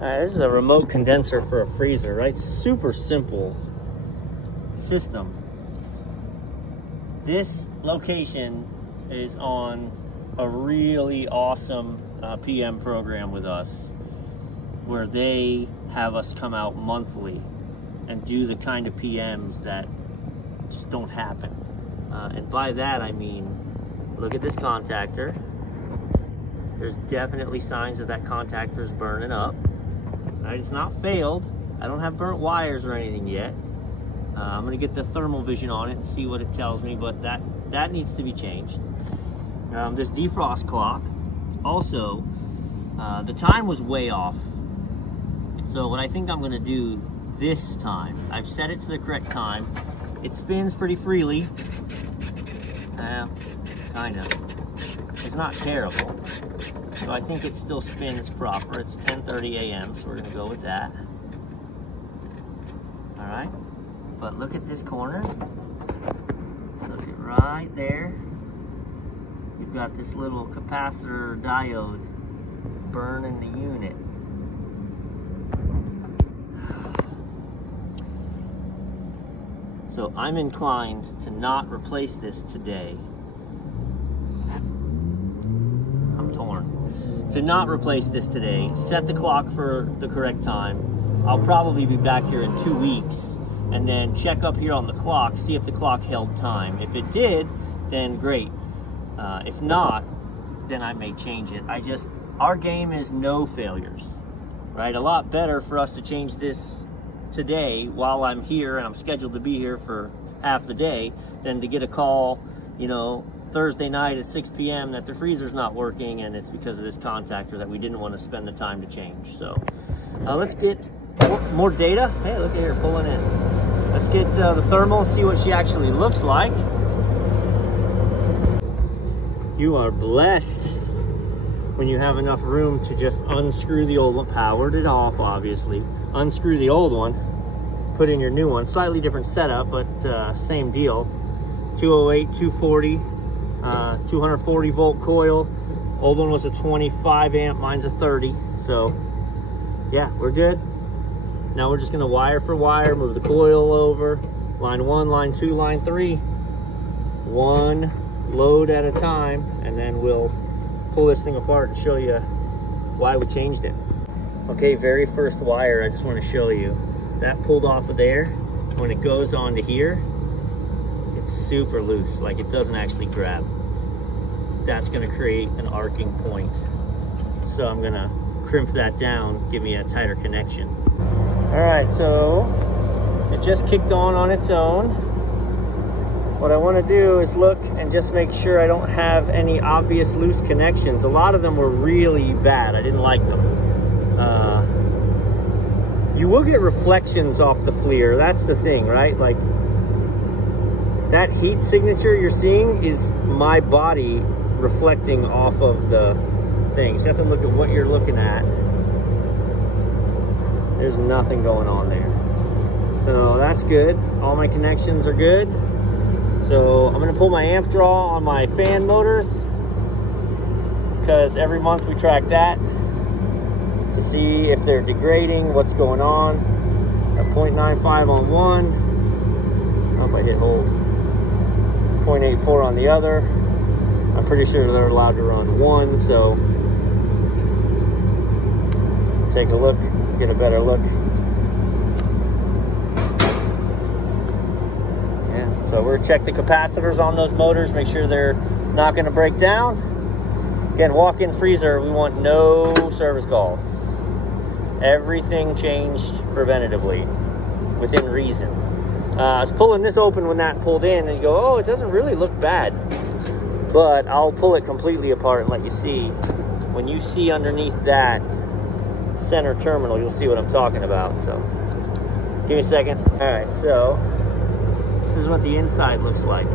This is a remote condenser for a freezer, right? Super simple system. This location is on a really awesome PM program with us, where they have us come out monthly and do the kind of PMs that just don't happen. And by that I mean, look at this contactor. There's definitely signs that contactor is burning up. Right, it's not failed. I don't have burnt wires or anything yet. I'm gonna get the thermal vision on it and see what it tells me, but that needs to be changed. This defrost clock, also, the time was way off. So what I think I'm gonna do this time, I've set it to the correct time. It spins pretty freely. Kind of. It's not terrible. So I think it still spins proper. It's 10:30 a.m., so we're gonna go with that. All right, but look at this corner. Look at right there. You've got this little capacitor diode burning the unit. So I'm inclined to not replace this today. I'm torn. To not replace this today, set the clock for the correct time. I'll probably be back here in 2 weeks and then check up here on the clock, see if the clock held time. If it did, then great. If not, then I may change it. Our game is no failures, right? A lot better for us to change this today while I'm here and I'm scheduled to be here for half the day than to get a call, you know, Thursday night at 6 p.m. that the freezer's not working and it's because of this contactor that we didn't want to spend the time to change. So let's get more data. Hey, look at here, pulling in. Let's get the thermal and see what she actually looks like. You are blessed when you have enough room to just unscrew the old one, powered it off obviously, unscrew the old one, put in your new one. Slightly different setup, but same deal. 208, 240. 240 volt coil. Old one was a 25 amp, mine's a 30. So yeah, we're good. Now we're just gonna wire for wire, move the coil over, line 1, line 2, line 3, one load at a time, and then we'll pull this thing apart and show you why we changed it. Okay, very first wire, I just want to show you. That pulled off of there. When it goes onto here, it's super loose, like it doesn't actually grab. That's gonna create an arcing point. So I'm gonna crimp that down, give me a tighter connection. All right, so it just kicked on its own. What I wanna do is look and just make sure I don't have any obvious loose connections. A lot of them were really bad, I didn't like them. You will get reflections off the FLIR, that's the thing, right? Like, that heat signature you're seeing is my body reflecting off of the things. You have to look at what you're looking at. There's nothing going on there. So that's good. All my connections are good. So I'm gonna pull my amp draw on my fan motors, because every month we track that to see if they're degrading, what's going on. Got 0.95 on one. I hope I hit hold. 0.84 on the other. I'm pretty sure they're allowed to run one, so take a look, get a better look. Yeah, so we're gonna check the capacitors on those motors, make sure they're not gonna break down. Again, walk-in freezer, we want no service calls. Everything changed preventatively, within reason. I was pulling this open when that pulled in, and you go, oh, it doesn't really look bad. But I'll pull it completely apart and let you see. When you see underneath that center terminal, you'll see what I'm talking about. So, give me a second. All right, so this is what the inside looks like.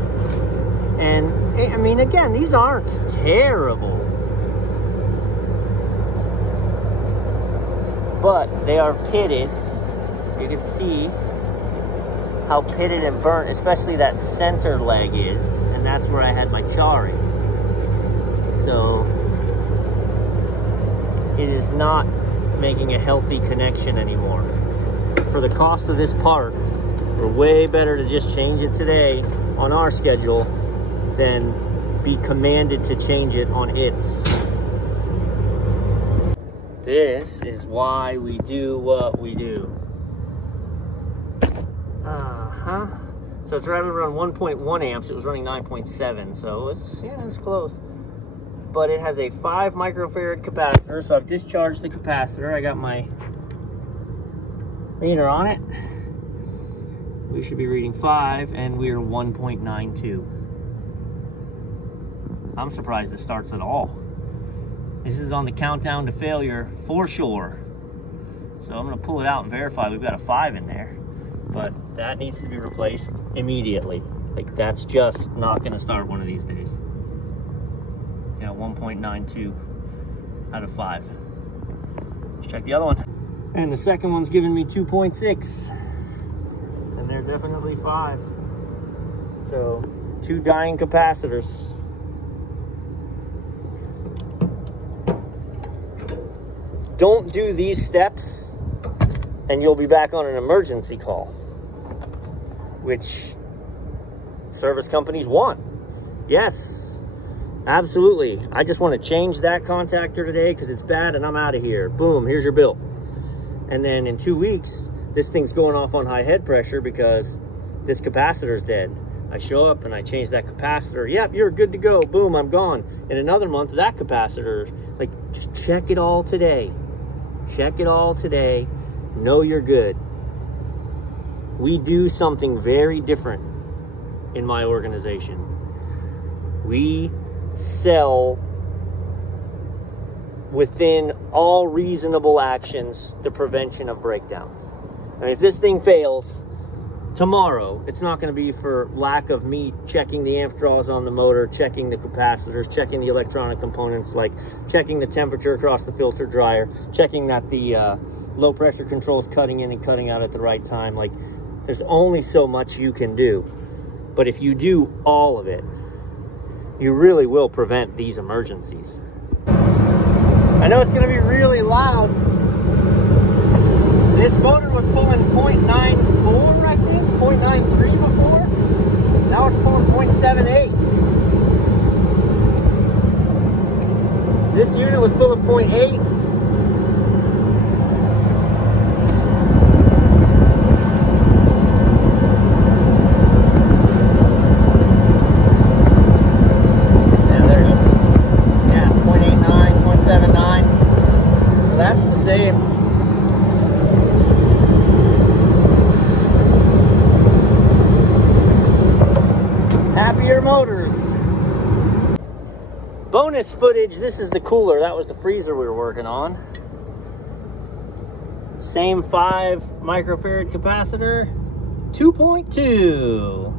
And, I mean, again, these aren't terrible. But they are pitted. You can see how pitted and burnt, especially that center leg is, and that's where I had my charring. So it is not making a healthy connection anymore. For the cost of this part, we're way better to just change it today on our schedule than be commanded to change it on its. This is why we do what we do. So it's right around 1.1 amps. It was running 9.7, so it's close. But it has a 5 microfarad capacitor, so I've discharged the capacitor. I got my meter on it. We should be reading 5, and we're 1.92. I'm surprised it starts at all. This is on the countdown to failure for sure. So I'm gonna pull it out and verify we've got a 5 in there. But that needs to be replaced immediately. Like, that's just not gonna start one of these days. Yeah, 1.92 out of 5. Let's check the other one. And the second one's giving me 2.6. And they're definitely 5. So, 2 dying capacitors. Don't do these steps and you'll be back on an emergency call, which service companies want. Yes, absolutely. I just want to change that contactor today because it's bad and I'm out of here. Boom, here's your bill. And then in 2 weeks, this thing's going off on high head pressure because this capacitor's dead. I show up and I change that capacitor. Yep, you're good to go. Boom, I'm gone. In another month, that capacitor, like, just check it all today. Check it all today. Know you're good. We do something very different in my organization. We sell within all reasonable actions the prevention of breakdowns. I mean, if this thing fails tomorrow, it's not going to be for lack of me checking the amp draws on the motor, checking the capacitors, checking the electronic components, like checking the temperature across the filter dryer, checking that the low pressure control's cutting in and cutting out at the right time. Like, there's only so much you can do. But if you do all of it, you really will prevent these emergencies. I know it's going to be really loud. This motor was pulling 0.94, I think, 0.93 before. Now it's pulling 0.78. This unit was pulling 0.8. And there you go. Yeah, 0.89, 0.79. So that's the same. Happier motors. Bonus footage, this is the cooler. That was the freezer we were working on. Same 5 microfarad capacitor, 2.2.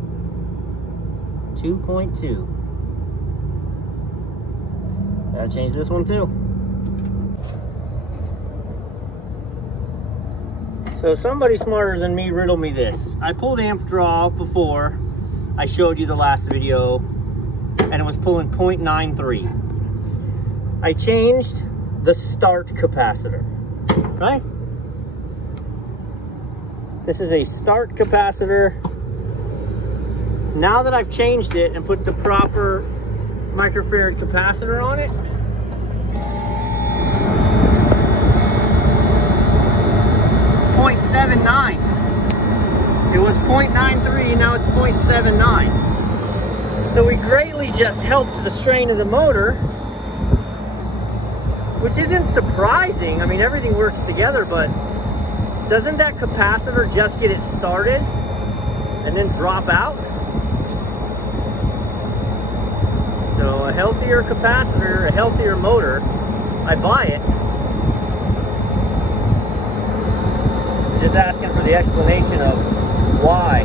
2.2. Gotta change this one too. So somebody smarter than me riddled me this. I pulled amp draw before. I showed you the last video, and it was pulling 0.93. I changed the start capacitor, right? This is a start capacitor. Now that I've changed it and put the proper microfarad capacitor on it, .79. It was 0.93, now it's 0.79. So we greatly just helped the strain of the motor, which isn't surprising. I mean, everything works together, but doesn't that capacitor just get it started and then drop out? So a healthier capacitor, a healthier motor, I buy it. Just asking for the explanation of why.